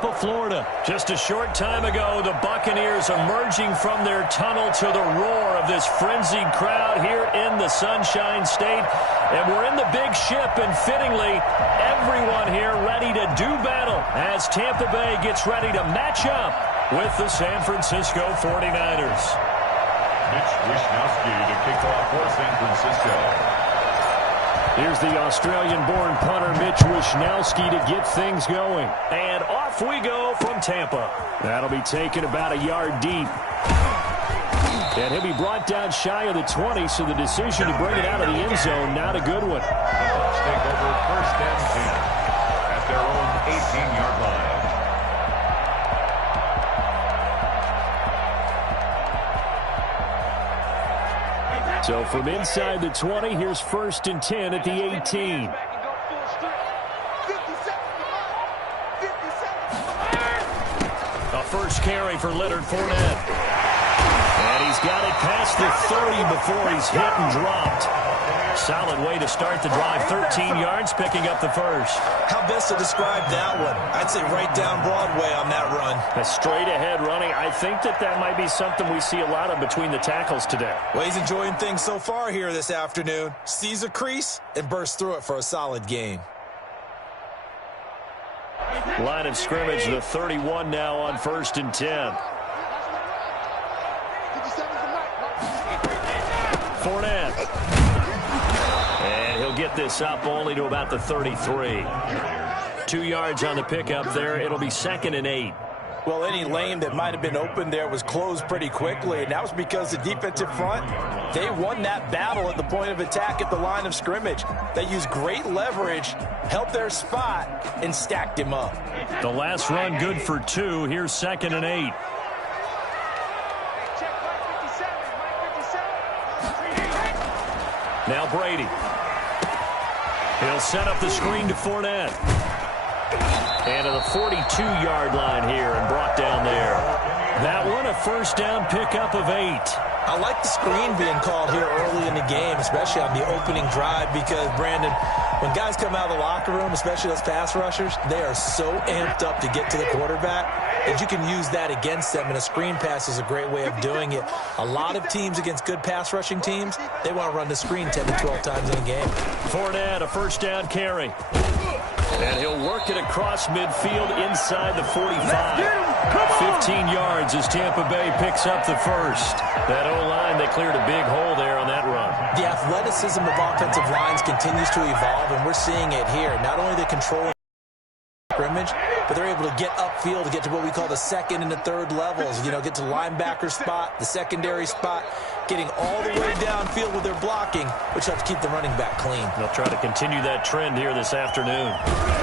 Florida. Just a short time ago, the Buccaneers emerging from their tunnel to the roar of this frenzied crowd here in the Sunshine State. And we're in the big ship, and fittingly, everyone here ready to do battle as Tampa Bay gets ready to match up with the San Francisco 49ers. Mitch Wishnowsky to kick off for San Francisco. Here's the Australian-born punter Mitch Wishnowsky to get things going. And off we go from Tampa. That'll be taken about a yard deep. And he'll be brought down shy of the 20, so the decision to bring it out of the end zone, not a good one. Let's take over 1st and 10 at their own 18-yard line. So from inside the 20, here's 1st and 10 at the 18. A first carry for Leonard Fournette. And he's got it past the 30 before he's hit and dropped. Solid way to start the drive. 13 yards, picking up the first. How best to describe that one? I'd say right down Broadway on that run. A straight-ahead running. I think that might be something we see a lot of between the tackles today. Well, he's enjoying things so far here this afternoon. Sees a crease and bursts through it for a solid gain. Line of scrimmage, the 31 now on 1st and 10. Fournette. And he'll get this up only to about the 33. 2 yards on the pickup there. It'll be 2nd and 8. Well, any lane that might have been open there was closed pretty quickly, and that was because the defensive front, they won that battle at the point of attack at the line of scrimmage. They used great leverage, helped their spot, and stacked him up. The last run good for 2. Here's 2nd and 8. Now Brady. He'll set up the screen to Fournette. And to the 42-yard line here and brought down there. That one a first down pickup of 8. I like the screen being called here early in the game, especially on the opening drive, because, Brandon, when guys come out of the locker room, especially those pass rushers, they are so amped up to get to the quarterback that you can use that against them, and a screen pass is a great way of doing it. A lot of teams against good pass rushing teams, they want to run the screen 10 to 12 times in a game. Fournette, a first down carry. And he'll work it across midfield inside the 45. 15 yards as Tampa Bay picks up the first. That O-line, they cleared a big hole there on that run. The athleticism of offensive lines continues to evolve, and we're seeing it here. Not only the controlling scrimmage, but they're able to get upfield to get to what we call the 2nd and the 3rd levels. You know, get to linebacker spot, the secondary spot, getting all the way downfield with their blocking, which helps keep the running back clean. They'll try to continue that trend here this afternoon.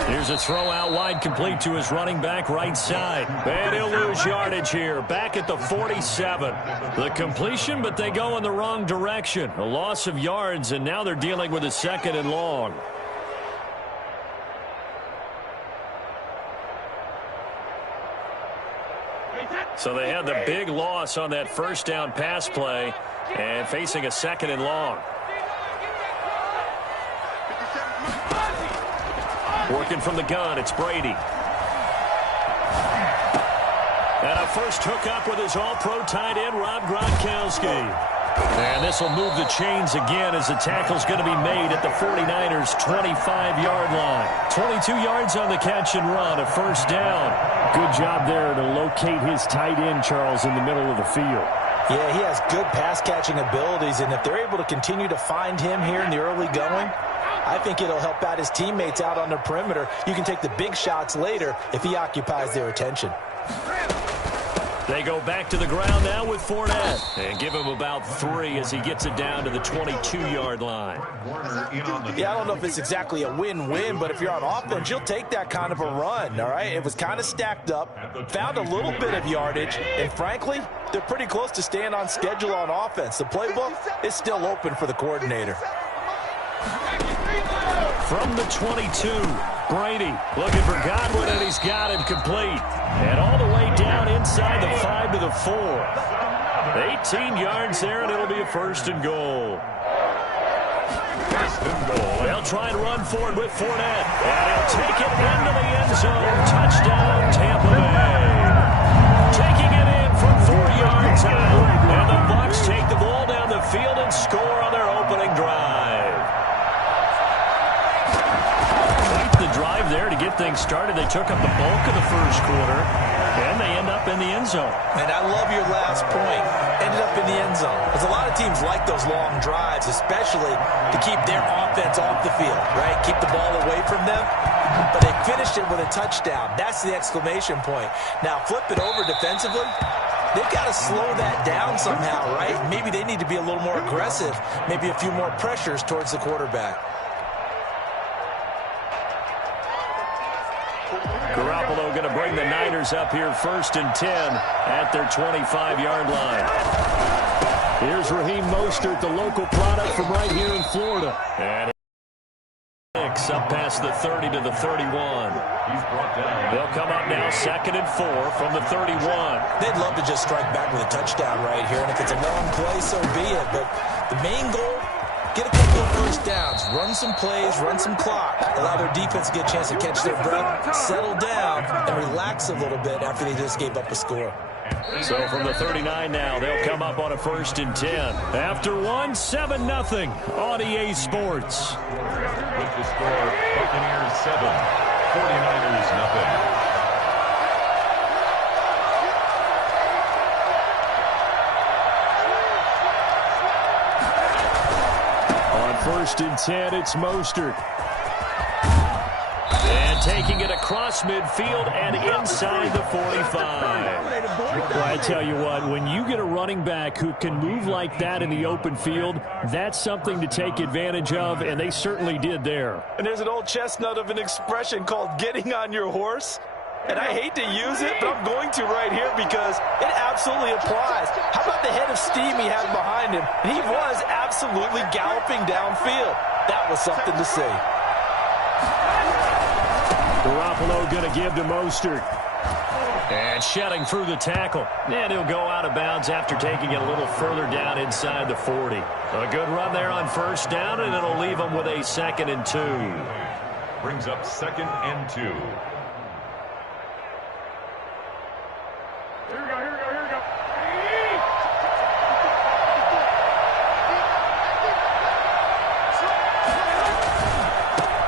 Here's a throw out wide, complete to his running back right side. And he'll lose yardage here, back at the 47. The completion, but they go in the wrong direction. A loss of yards, and now they're dealing with a 2nd and long. So they had the big loss on that first down pass play and facing a 2nd and long. Working from the gun, it's Brady. And a first hookup with his all-pro tight end, Rob Gronkowski. And this will move the chains again as the tackle's going to be made at the 49ers' 25-yard line. 22 yards on the catch and run, a first down. Good job there to locate his tight end, Charles, in the middle of the field. Yeah, he has good pass-catching abilities, and if they're able to continue to find him here in the early going, I think it'll help out his teammates out on the perimeter. You can take the big shots later if he occupies their attention. They go back to the ground now with Fournette and give him about 3 as he gets it down to the 22-yard line. Yeah, I don't know if it's exactly a win-win, but if you're on offense, you'll take that kind of a run, all right? It was kind of stacked up, found a little bit of yardage, and frankly, they're pretty close to staying on schedule on offense. The playbook is still open for the coordinator. From the 22, Brady looking for Godwin, and he's got him complete. And all the way down inside the 5 to the 4. 18 yards there, and it'll be a 1st and goal. First and goal. They'll try and run forward with Fournette. And he'll take it into the end zone. Touchdown, Tampa Bay. Taking it in from 4 yards out. And the Bucs take the ball down the field and score on their opening drive. Quite the drive there to get things started. They took up the bulk of the first quarter, and they end up in the end zone. And I love your last point. Ended up in the end zone. Because a lot of teams like those long drives, especially to keep their offense off the field, right? Keep the ball away from them. But they finished it with a touchdown. That's the exclamation point. Now, flip it over defensively. They've got to slow that down somehow, right? Maybe they need to be a little more aggressive. Maybe a few more pressures towards the quarterback. Garoppolo going to bring the Niners up here 1st and 10 at their 25-yard line. Here's Raheem Mostert, the local product from right here in Florida. And up past the 30 to the 31. He's brought down. They'll come up now 2nd and 4 from the 31. They'd love to just strike back with a touchdown right here. And if it's a long play, so be it. But the main goal, get a couple of first downs, run some plays, run some clock, allow their defense to get a chance to catch their breath, settle down, and relax a little bit after they just gave up a score. So from the 39 now, they'll come up on a 1st and 10. After 7-0 on EA Sports. With the score, Buccaneers 7, 49ers nothing. On 1st and 10, it's Mostert. And taking it across midfield and inside the 45. Well, I tell you what, when you get a running back who can move like that in the open field, that's something to take advantage of, and they certainly did there. And there's an old chestnut of an expression called getting on your horse. And I hate to use it, but I'm going to right here because it absolutely applies. How about the head of steam he had behind him? He was absolutely galloping downfield. That was something to see. Garoppolo going to give to Mostert. And shedding through the tackle. And he'll go out of bounds after taking it a little further down inside the 40. A good run there on 1st down, and it'll leave them with a 2nd and 2. Brings up 2nd and 2. Here we go.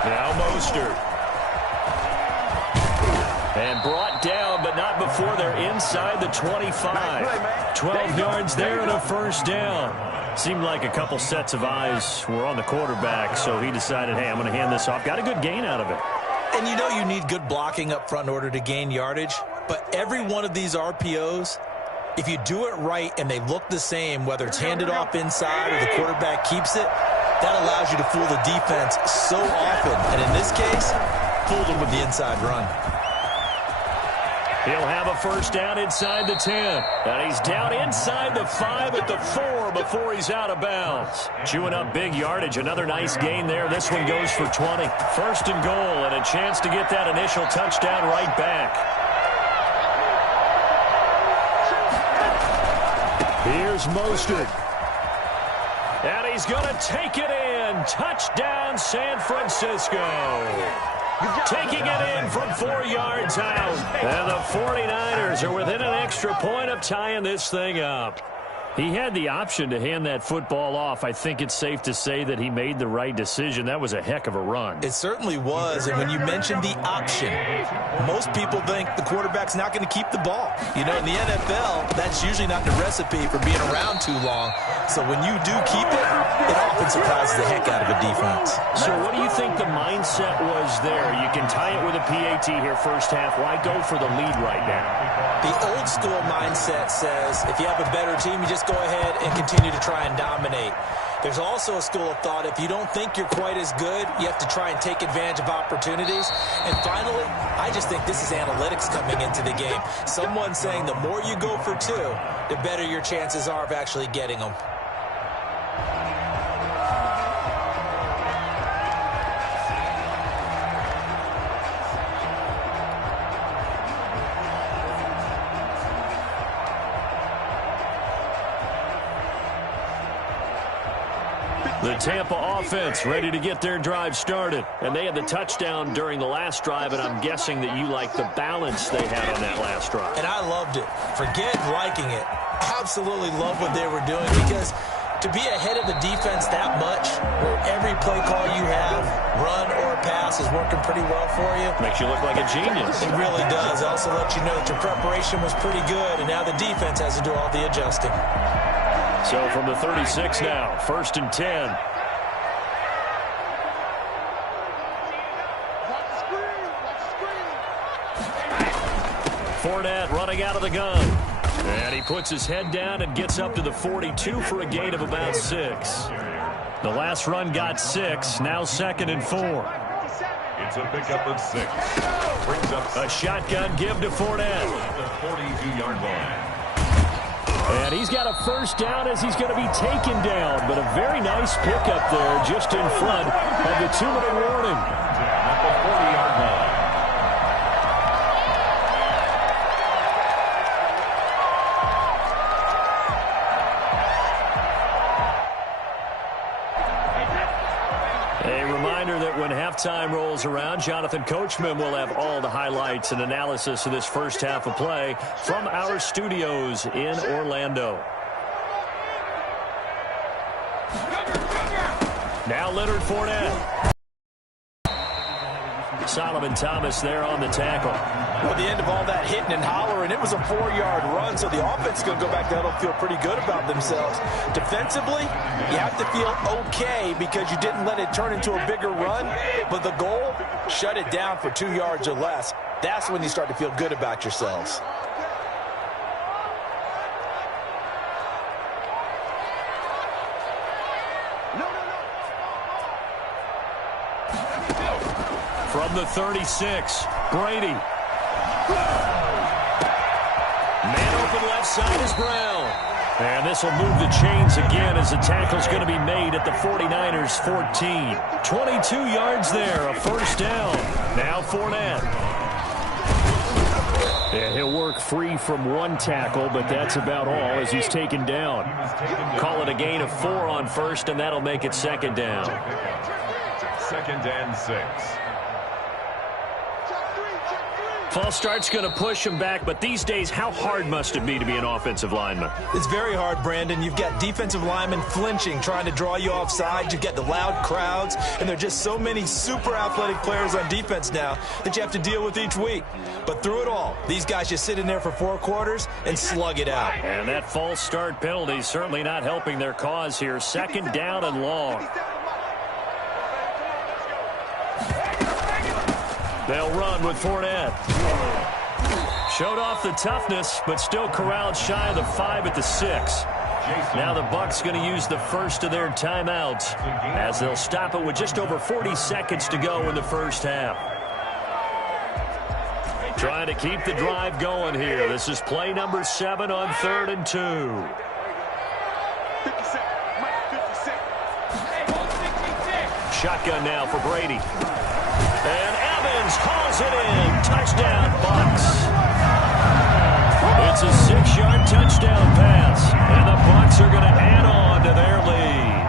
Now Mostert. And brought down, but not before they're inside the 25. 12 yards there and a 1st down. Seemed like a couple sets of eyes were on the quarterback, so he decided, hey, I'm going to hand this off. Got a good gain out of it. And you know you need good blocking up front in order to gain yardage, but every one of these RPOs, if you do it right and they look the same, whether it's handed off inside or the quarterback keeps it, that allows you to fool the defense so often. And in this case, fooled them with the inside run. He'll have a 1st down inside the 10. And he's down inside the 5 at the 4 before he's out of bounds. Chewing up big yardage. Another nice gain there. This one goes for 20. 1st and goal and a chance to get that initial touchdown right back. Here's Mostert. And he's going to take it in. Touchdown, San Francisco. Taking it in from 4 yards out. And the 49ers are within an extra point of tying this thing up. He had the option to hand that football off. I think it's safe to say that he made the right decision. That was a heck of a run. It certainly was. And when you mentioned the option, most people think the quarterback's not going to keep the ball. You know, in the NFL, that's usually not the recipe for being around too long. So when you do keep it, it often surprises the heck out of a defense. So what do you think the mindset was there? You can tie it with a PAT here 1st half. Why go for the lead right now? The old school mindset says if you have a better team, you just go ahead and continue to try and dominate. There's also a school of thought, if you don't think you're quite as good, you have to try and take advantage of opportunities. And finally, I just think this is analytics coming into the game. Someone saying the more you go for 2, the better your chances are of actually getting them. The Tampa offense ready to get their drive started. And they had the touchdown during the last drive, and I'm guessing that you like the balance they had on that last drive. And I loved it. Forget liking it. Absolutely love what they were doing, because to be ahead of the defense that much, where every play call you have, run or pass, is working pretty well for you. Makes you look like a genius. It really does. It also lets you know that your preparation was pretty good, and now the defense has to do all the adjusting. So from the 36 now, 1st and 10. Fournette running out of the gun. And he puts his head down and gets up to the 42 for a gain of about 6. The last run got 6, now 2nd and 4. It's a pickup of 6. Brings up a shotgun give to Fournette. the 42-yard line. And he's got a first down as he's going to be taken down. But a very nice pickup there just in front of the 2-minute warning. At the 40-yard line. That when halftime rolls around, Jonathan Coachman will have all the highlights and analysis of this first half of play from our studios in Orlando. Now Leonard Fournette. Solomon Thomas there on the tackle. Well, the end of all that hitting and hollering, it was a 4-yard run, so the offense is going to go back there and feel pretty good about themselves. Defensively, you have to feel okay because you didn't let it turn into a bigger run, but the goal, shut it down for 2 yards or less. That's when you start to feel good about yourselves. From the 36, Brady. Man open left side is Brown. And this will move the chains again as the tackle's going to be made at the 49ers 14. 22 yards there, a first down. Now Fournette. And he'll work free from one tackle, but that's about all as he's taken down. Call it a gain of 4 on first, and that'll make it 2nd down. 2nd and 6. False start's going to push him back, but these days, how hard must it be to be an offensive lineman? It's very hard, Brandon. You've got defensive linemen flinching, trying to draw you off sides. You've got the loud crowds, and there are just so many super athletic players on defense now that you have to deal with each week. But through it all, these guys just sit in there for 4 quarters and slug it out. And that false start penalty certainly not helping their cause here. 2nd down and long. They'll run with Fournette. Showed off the toughness, but still corralled shy of the 5 at the 6. Now the Bucs going to use the first of their timeouts as they'll stop it with just over 40 seconds to go in the first half. Trying to keep the drive going here. This is play number 7 on 3rd and 2. Shotgun now for Brady. And Evans hauls it in. Touchdown, Bucs. It's a 6-yard touchdown pass. And the Bucs are going to add on to their lead.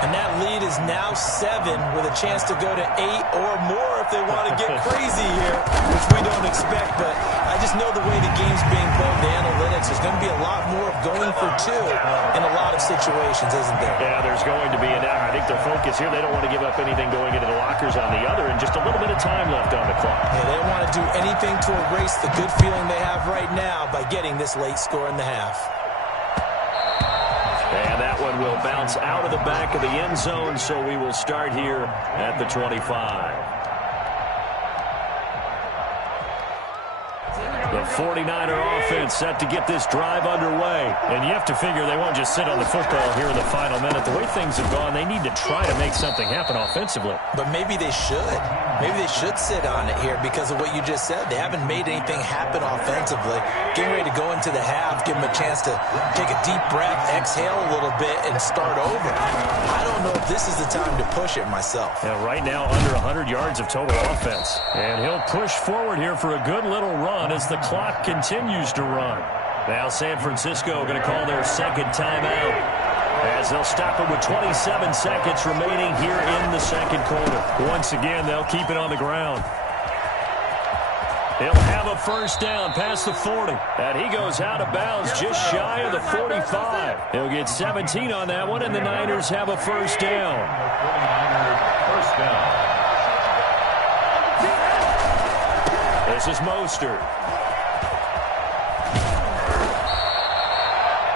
And that lead is now 7 with a chance to go to 8 or more if they want to get crazy here, which we don't expect. But I just know the way the game's being played, the analytics, there's going to be a lot more of going for 2 in a lot of situations, isn't there? Yeah, there's going to be. And I think their focus here, they don't want to give up anything going into the lockers on the other, and just a little bit of time left on the clock. Yeah, they don't want to do anything to erase the good feeling they have right now by getting this late score in the half. And that one will bounce out of the back of the end zone, so we will start here at the 25. The 49er offense set to get this drive underway. And you have to figure they won't just sit on the football here in the final minute. The way things have gone, they need to try to make something happen offensively. But maybe they should. Maybe they should sit on it here because of what you just said. They haven't made anything happen offensively. Getting ready to go into the half, give them a chance to take a deep breath, exhale a little bit, and start over. I don't know if this is the time to push it myself. Yeah, right now, under 100 yards of total offense. And he'll push forward here for a good little run as the clock continues to run. Now San Francisco going to call their second timeout. as they'll stop it with 27 seconds remaining here in the second quarter. Once again, they'll keep it on the ground. He'll have a first down past the 40. And he goes out of bounds just shy of the 45. He'll get 17 on that one, and the Niners have a first down. 49ers first down. This is Mostert.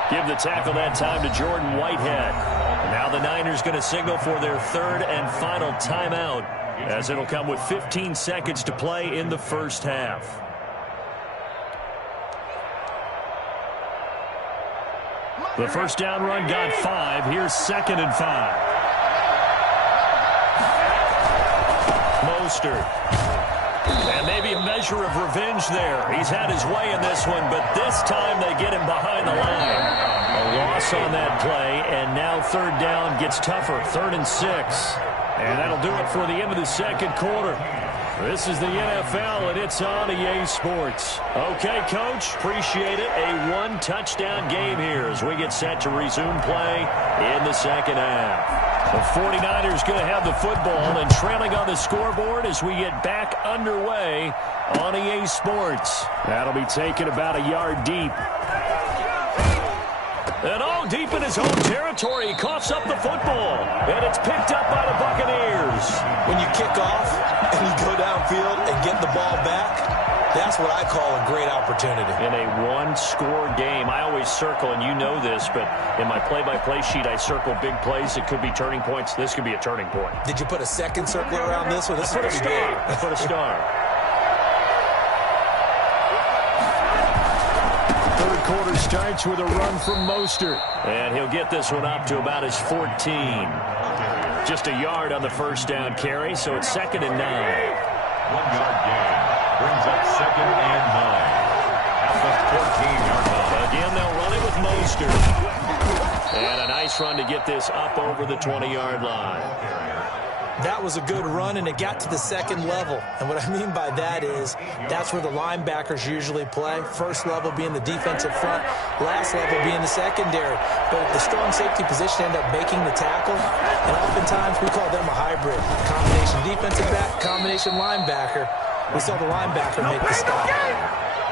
Give the tackle that time to Jordan Whitehead. And now the Niners going to signal for their third and final timeout, as it'll come with 15 seconds to play in the first half. The first down run got 5. Here's 2nd and 5. Mostert. And maybe a measure of revenge there. He's had his way in this one, but this time they get him behind the line. A loss on that play, and now third down gets tougher. 3rd and 6. And that'll do it for the end of the second quarter. This is the NFL, and it's on EA Sports. Okay, Coach, appreciate it. A one-touchdown game here as we get set to resume play in the second half. The 49ers going to have the football and trailing on the scoreboard as we get back underway on EA Sports. That'll be taken about a yard deep. And all deep in his own territory, he coughs up the football. And it's picked up by the Buccaneers. When you kick off and you go downfield and get the ball back, that's what I call a great opportunity. In a one-score game, I always circle, and you know this, but in my play-by-play sheet, I circle big plays. It could be turning points. This could be a turning point. Did you put a second circle around this one? This is pretty big. I put a star. Third quarter starts with a run from Mostert. And he'll get this one up to about his 14. Just a yard on the first down carry, so it's 2nd and 9. 1-yard gain brings up 2nd and 9 at the 14-yard line. Again, they'll run it with Mostert. And a nice run to get this up over the 20-yard line. That was a good run, and it got to the second level. And what I mean by that is that's where the linebackers usually play. First level being the defensive front, last level being the secondary. But the strong safety position end up making the tackle, and oftentimes we call them a hybrid. Combination defensive back, combination linebacker. We saw the linebacker make the stop.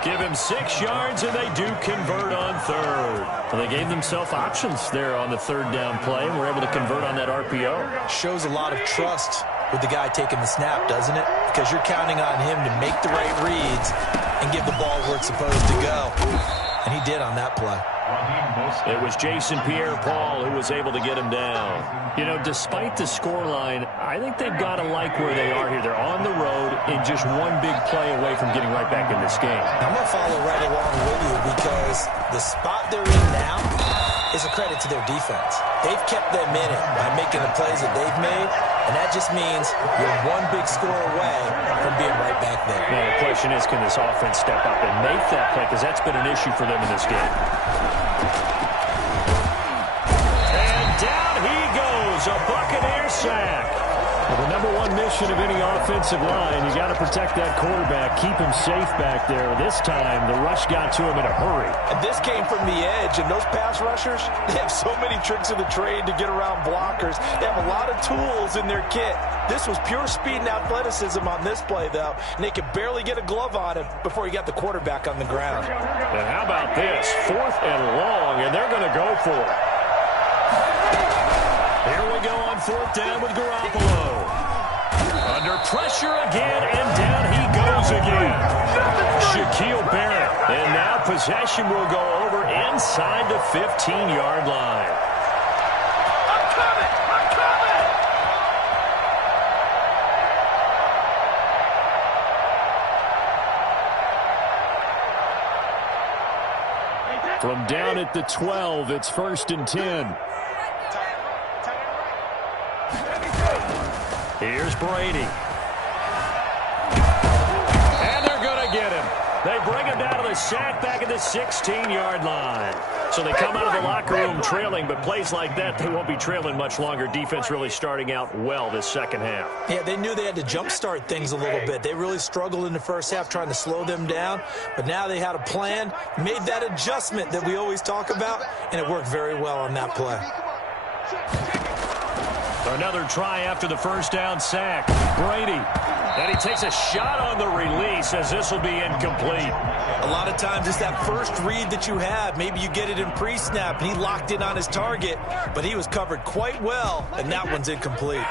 Give him 6 yards, and they do convert on third. Well, they gave themselves options there on the third down play, and were able to convert on that RPO. Shows a lot of trust with the guy taking the snap, doesn't it? Because you're counting on him to make the right reads and give the ball where it's supposed to go. And he did on that play. It was Jason Pierre-Paul who was able to get him down. You know, despite the scoreline, I think they've got to like where they are here. They're on the road and just one big play away from getting right back in this game. I'm going to follow right along with you because the spot they're in now is a credit to their defense. They've kept them in it by making the plays that they've made, and that just means you're one big score away from being right back there. Now, the question is, can this offense step up and make that play? Because that's been an issue for them in this game. And down he goes, a Buccaneer sack. Well, the number one mission of any offensive line, you got to protect that quarterback, keep him safe back there. This time, the rush got to him in a hurry. And this came from the edge, and those pass rushers, they have so many tricks of the trade to get around blockers. They have a lot of tools in their kit. This was pure speed and athleticism on this play, though, and they could barely get a glove on him before he got the quarterback on the ground. And how about this? 4th and long, and they're going to go for it. Here we go on 4th down with Garoppolo. Under pressure again, and down he goes again. Shaquille Barrett. And now possession will go over inside the 15-yard line. I'm coming! From down at the 12, it's 1st and 10. Here's Brady. And they're going to get him. They bring him down to the sack back at the 16-yard line. So they come out of the locker room trailing, but plays like that, they won't be trailing much longer. Defense really starting out well this second half. Yeah, they knew they had to jumpstart things a little bit. They really struggled in the first half trying to slow them down, but now they had a plan, made that adjustment that we always talk about, and it worked very well on that play. Another try after the first down sack. Brady. And he takes a shot on the release as this will be incomplete. A lot of times it's that first read that you have. Maybe you get it in pre-snap, and he locked in on his target, but he was covered quite well, and that one's incomplete.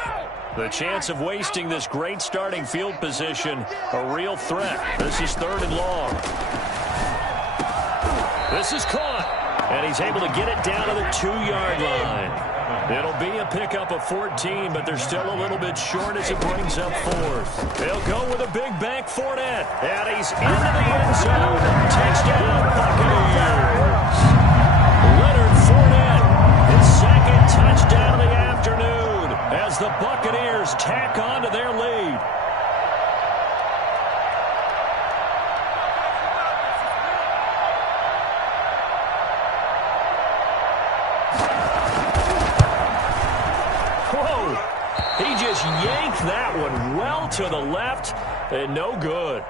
The chance of wasting this great starting field position, a real threat. This is 3rd and long. This is caught, and he's able to get it down to the 2-yard line. It'll be a pickup of 14, but they're still a little bit short as it brings up 4th. They'll go with a big bank Fournette, and he's into the end zone. Touchdown, Buccaneers. Leonard Fournette, his 2nd touchdown of the afternoon as the Buccaneers tack on to their lead. He just yanked that one well to the left, and no good.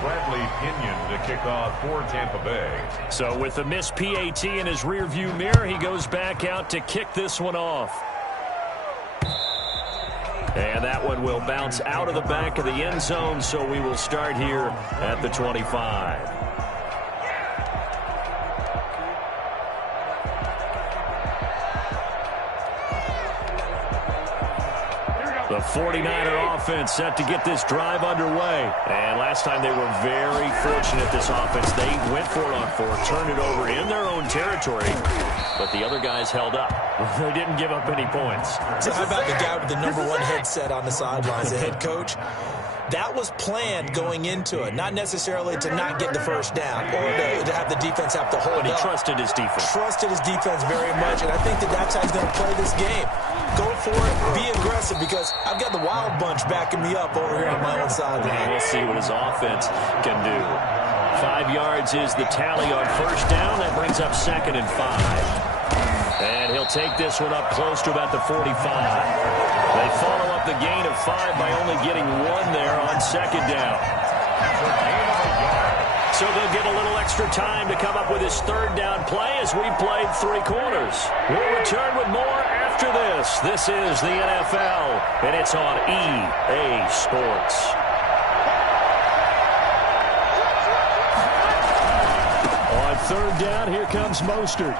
Bradley Pinion to kick off for Tampa Bay. So with the missed PAT in his rearview mirror, he goes back out to kick this one off. And that one will bounce out of the back of the end zone, so we will start here at the 25. The 49er offense set to get this drive underway. And last time they were very fortunate, this offense. They went for it on 4th, turned it over in their own territory, but the other guys held up. They didn't give up any points. So how about the guy with the #1 headset on the sidelines, the head coach? That was planned going into it, not necessarily to not get the first down or to have the defense have to hold But he up. trusted his defense. Trusted his defense very much, and I think that's how he's going to play this game. Go for it, be aggressive, because I've got the wild bunch backing me up over here on my own sideline. We'll see what his offense can do. 5 yards is the tally on first down. That brings up 2nd and 5. And he'll take this one up close to about the 45. They follow up the gain of 5 by only getting 1 there on 2nd down. So they'll get a little extra time to come up with his 3rd down play as we played 3 quarters. We'll return with more after this. This is the NFL, and it's on EA Sports. On 3rd down, here comes Mostert.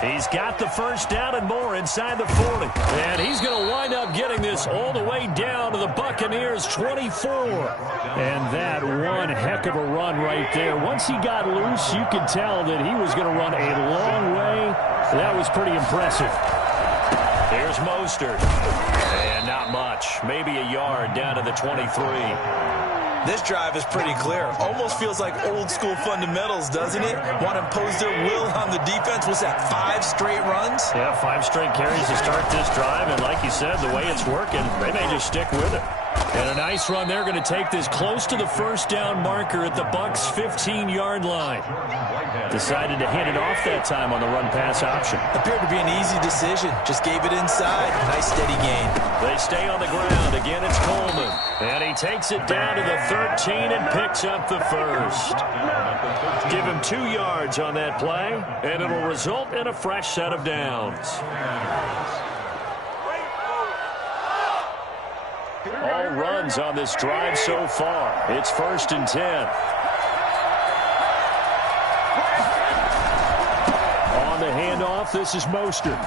He's got the first down and more inside the 40. And he's going to wind up getting this all the way down to the Buccaneers' 24. And that one heck of a run right there. Once he got loose, you could tell that he was going to run a long way. That was pretty impressive. Here's Mostert. And not much. Maybe a yard down to the 23. This drive is pretty clear. Almost feels like old school fundamentals, doesn't it? Want to impose their will on the defense. Was that 5 straight runs? Yeah, 5 straight carries to start this drive. And like you said, the way it's working, they may just stick with it. And a nice run. They're going to take this close to the first down marker at the Bucs' 15-yard line. Decided to hand it off that time on the run-pass option. Appeared to be an easy decision. Just gave it inside. Nice steady gain. They stay on the ground. Again, it's Coleman. And he takes it down to the 13 and picks up the first. Give him 2 yards on that play, and it'll result in a fresh set of downs. All runs on this drive so far. It's 1st and 10. On the handoff, this is Mostert.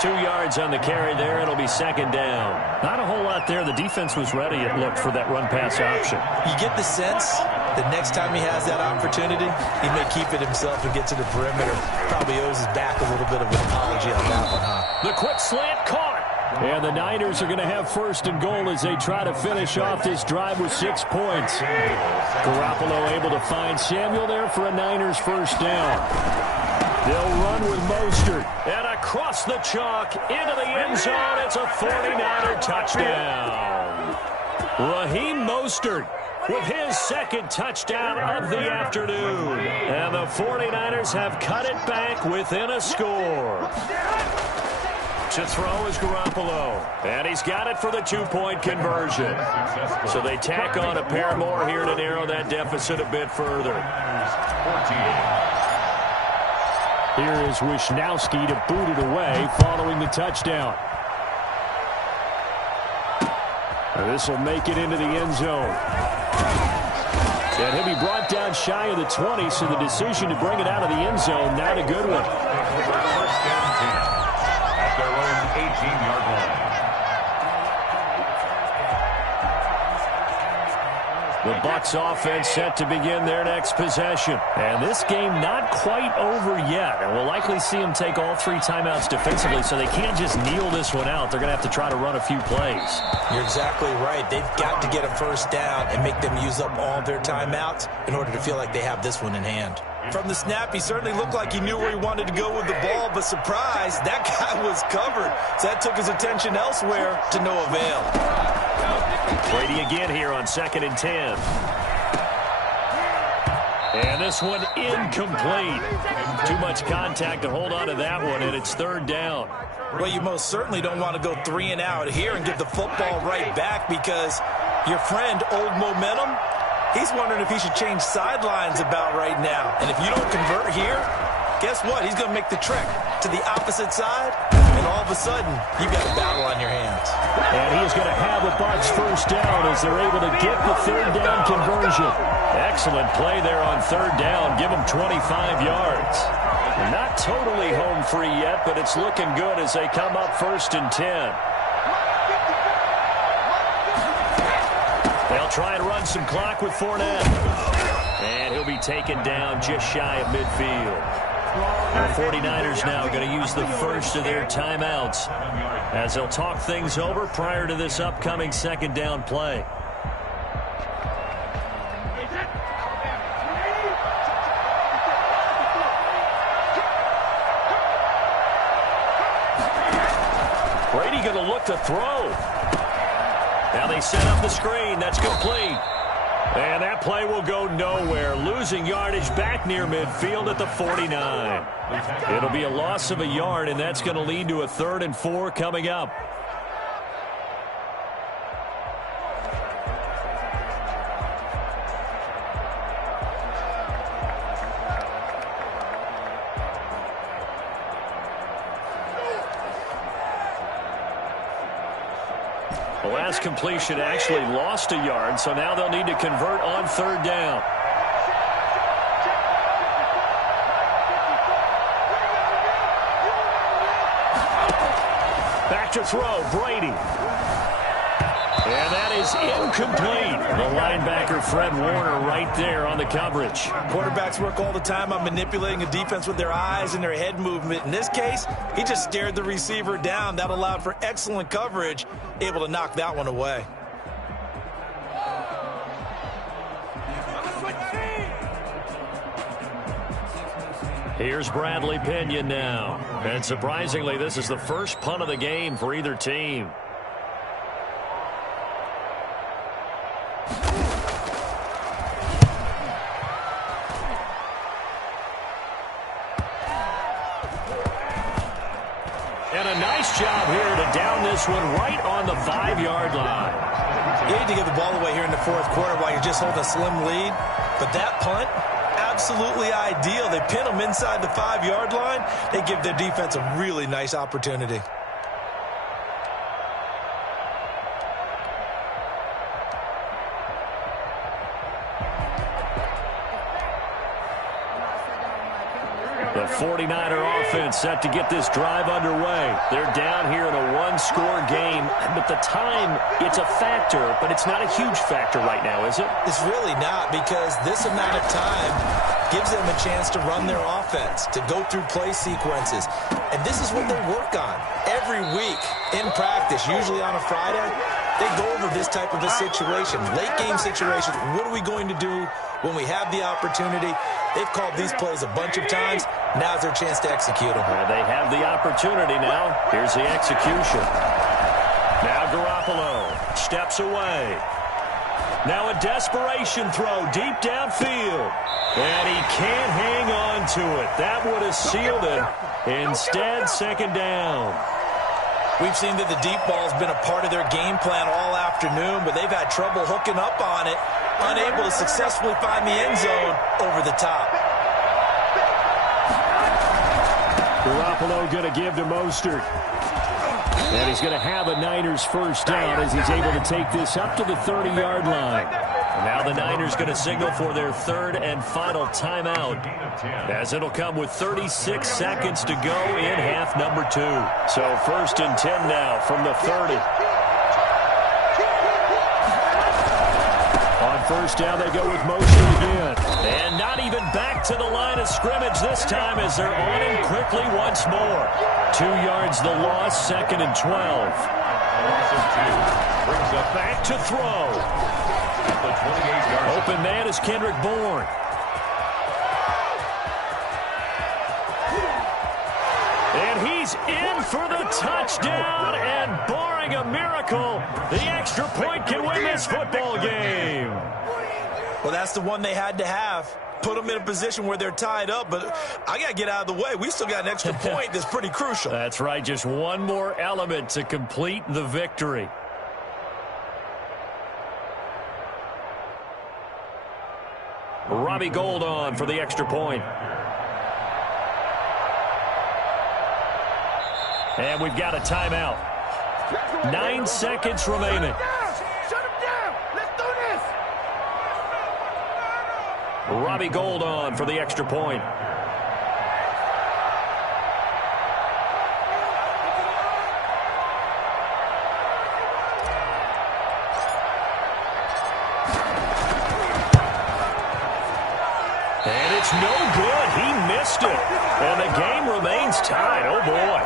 2 yards on the carry there. It'll be 2nd down. Not a whole lot there. The defense was ready, it looked, for that run-pass option. You get the sense that next time he has that opportunity, he may keep it himself and get to the perimeter. Probably owes his back a little bit of an apology on that one, huh? The quick slant caught. And the Niners are going to have 1st and goal as they try to finish off this drive with 6 points. Garoppolo able to find Samuel there for a Niners first down. They'll run with Mostert. And across the chalk into the end zone. It's a 49er touchdown. Raheem Mostert with his 2nd touchdown of the afternoon. And the 49ers have cut it back within a score. To throw is Garoppolo. And he's got it for the two-point conversion. So they tack on a pair more here to narrow that deficit a bit further. Here is Wisnowski to boot it away following the touchdown. This will make it into the end zone. And he'll be brought down shy of the 20, so the decision to bring it out of the end zone, not a good one. First down 10 at their own 18-yard line. The Bucs offense set to begin their next possession. And this game not quite over yet. And we'll likely see them take all three timeouts defensively, so they can't just kneel this one out. They're going to have to try to run a few plays. You're exactly right. They've got to get a first down and make them use up all their timeouts in order to feel like they have this one in hand. From the snap, he certainly looked like he knew where he wanted to go with the ball, but surprise, that guy was covered. So that took his attention elsewhere to no avail. Brady again here on 2nd and 10. And this one incomplete. Too much contact to hold on to that one, and it's 3rd down. Well, you most certainly don't want to go 3 and out here and give the football right back, because your friend, Old Momentum, he's wondering if he should change sidelines about right now. And if you don't convert here, guess what? He's going to make the trek to the opposite side, and all of a sudden, you've got a battle on your hands. And he's going to have the Bucs first down as they're able to get the 3rd down conversion. Excellent play there on 3rd down. Give them 25 yards. Not totally home free yet, but it's looking good as they come up 1st and 10. They'll try and run some clock with Fournette. And he'll be taken down just shy of midfield. The 49ers now going to use the first of their timeouts as they'll talk things over prior to this upcoming 2nd down play. Brady going to look to throw. Now they set up the screen. That's complete. And that play will go nowhere. Losing yardage back near midfield at the 49. It'll be a loss of a yard, and that's going to lead to a 3rd and 4 coming up. The last completion actually lost a yard, so now they'll need to convert on 3rd down. Back to throw, Brady. And that is incomplete. The linebacker, Fred Warner, right there on the coverage. Quarterbacks work all the time on manipulating a defense with their eyes and their head movement. In this case, he just stared the receiver down. That allowed for excellent coverage, able to knock that one away. Here's Bradley Pinion now. And surprisingly, this is the first punt of the game for either team. And a nice job here to down this one right on the 5-yard line. You need to give the ball away here in the 4th quarter while you're just holding a slim lead. But that punt, absolutely ideal. They pin them inside the 5-yard line. They give their defense a really nice opportunity. The 49er offense set to get this drive underway. They're down here in a 1-score game, but the time, it's a factor, but it's not a huge factor right now, is it? It's really not, because this amount of time gives them a chance to run their offense, to go through play sequences. And this is what they work on every week in practice, usually on a Friday. They go over this type of a situation, late game situations. What are we going to do when we have the opportunity? They've called these plays a bunch of times. Now's their chance to execute them. They have the opportunity now. Here's the execution. Now Garoppolo steps away. Now a desperation throw deep downfield. And he can't hang on to it. That would have sealed it. Instead, 2nd down. We've seen that the deep ball's been a part of their game plan all afternoon, but they've had trouble hooking up on it, unable to successfully find the end zone over the top. Garoppolo going to give to Mostert. And he's going to have a Niners first down as he's able to take this up to the 30-yard line. And now the Niners going to signal for their third and final timeout, as it'll come with 36 seconds to go in half number 2. So 1st and 10 now from the 30. On first down, they go with Mostert again. And not even back to the line of scrimmage this time as they're on him quickly once more. 2 yards the loss, 2nd and 12. Loss of 2. Brings up Back to throw. the 28-yard. Open man is Kendrick Bourne. And he's in for the touchdown, and barring a miracle, the extra point can win this football game. Well, that's the one they had to have. Put them in a position where they're tied up, but I got to get out of the way. We still got an extra point that's pretty crucial. That's right, just one more element to complete the victory. Robbie Gould on for the extra point. And we've got a timeout. 9 seconds remaining. Shut him down. Let's do this. Robbie Gould on for the extra point. And it's no good. He missed it. And the game remains tied. Oh, boy.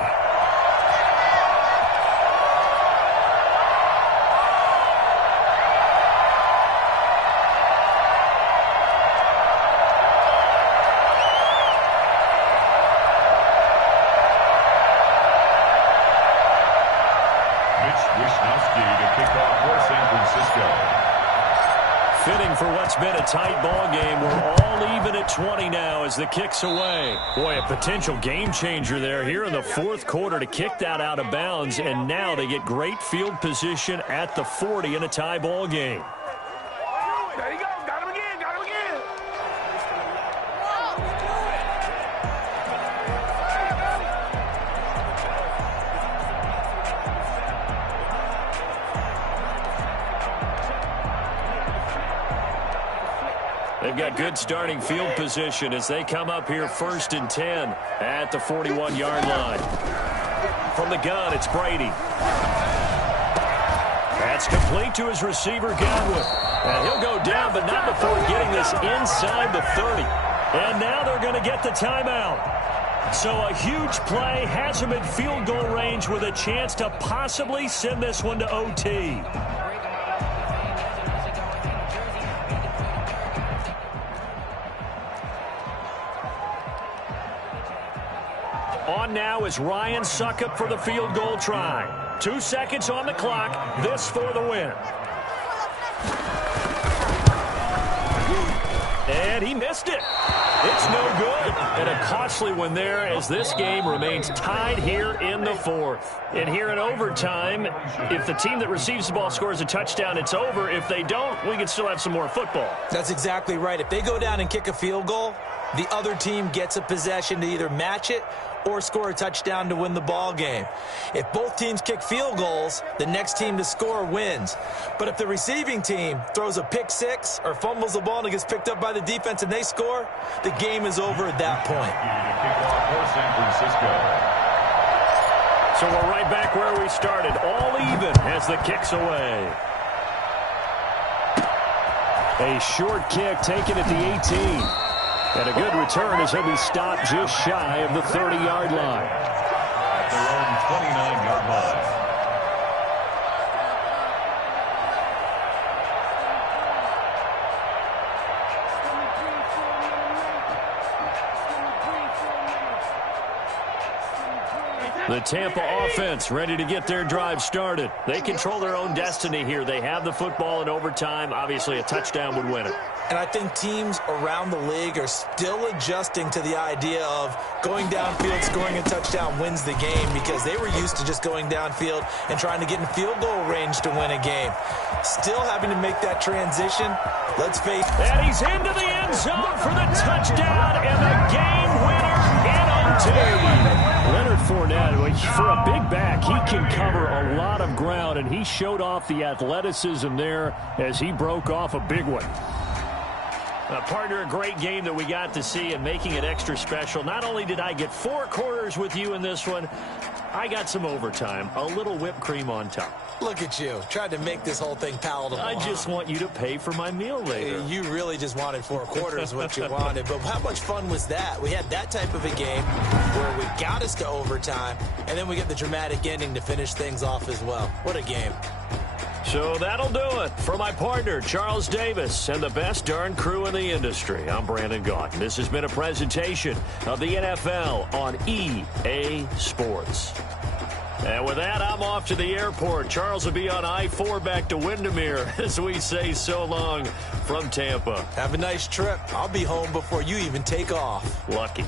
Fitting for what's been a tight ball game. We're all even at 20 now as the kick's away. Boy, a potential game changer there here in the 4th quarter to kick that out of bounds, and now they get great field position at the 40 in a tie ball game. There you go. Got him again. Got him again. They've got good starting field position as they come up here 1st and 10 at the 41-yard line. From the gun, it's Brady. That's complete to his receiver, Godwin. And he'll go down, but not before getting this inside the 30. And now they're going to get the timeout. So a huge play has him in field goal range with a chance to possibly send this one to OT. On now is Ryan Suckup for the field goal try. 2 seconds on the clock. This for the win. And he missed it. It's no good. And a costly one there as this game remains tied here in the 4th. And here in overtime, if the team that receives the ball scores a touchdown, it's over. If they don't, we can still have some more football. That's exactly right. If they go down and kick a field goal, the other team gets a possession to either match it or score a touchdown to win the ball game. If both teams kick field goals, the next team to score wins. But if the receiving team throws a pick six or fumbles the ball and it gets picked up by the defense and they score, the game is over at that point. Kickoff for San Francisco. So we're right back where we started, all even as the kick's away. A short kick taken at the 18. And a good return as he'll be stopped just shy of the 30-yard line. At their own 29-yard line. The Tampa offense ready to get their drive started. They control their own destiny here. They have the football in overtime. Obviously, a touchdown would win it. And I think teams around the league are still adjusting to the idea of going downfield, scoring a touchdown wins the game, because they were used to just going downfield and trying to get in field goal range to win a game. Still having to make that transition. Let's face it. And he's into the end zone for the touchdown and the game winner in OT. Leonard Fournette, for a big back, he can cover a lot of ground, and he showed off the athleticism there as he broke off a big one. Partner, a great game that we got to see and making it extra special. Not only did I get 4 quarters with you in this one, I got some overtime, a little whipped cream on top. Look at you, tried to make this whole thing palatable. I just want you to pay for my meal later. You really just wanted 4 quarters what you wanted, but how much fun was that? We had that type of a game where we got us to overtime, and then we get the dramatic ending to finish things off as well. What a game. So that'll do it for my partner, Charles Davis, and the best darn crew in the industry. I'm Brandon Gaughan. This has been a presentation of the NFL on EA Sports. And with that, I'm off to the airport. Charles will be on I-4 back to Windermere as we say so long from Tampa. Have a nice trip. I'll be home before you even take off. Lucky.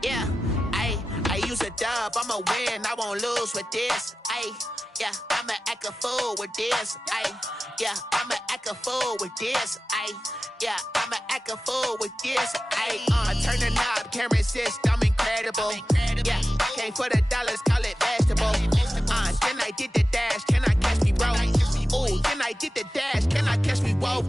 Yeah, I use a dub, I'ma win, I won't lose with this. Yeah, I'ma act a fool with this. Yeah, I'ma act a fool with this. Yeah, I'ma act a fool with this. I turn the knob, can't resist, I'm incredible. Yeah, came for the dollars, call it vegetable. Then I did the dash, can I catch me, bro? Ooh, then I did the dash, can I catch me, whoa?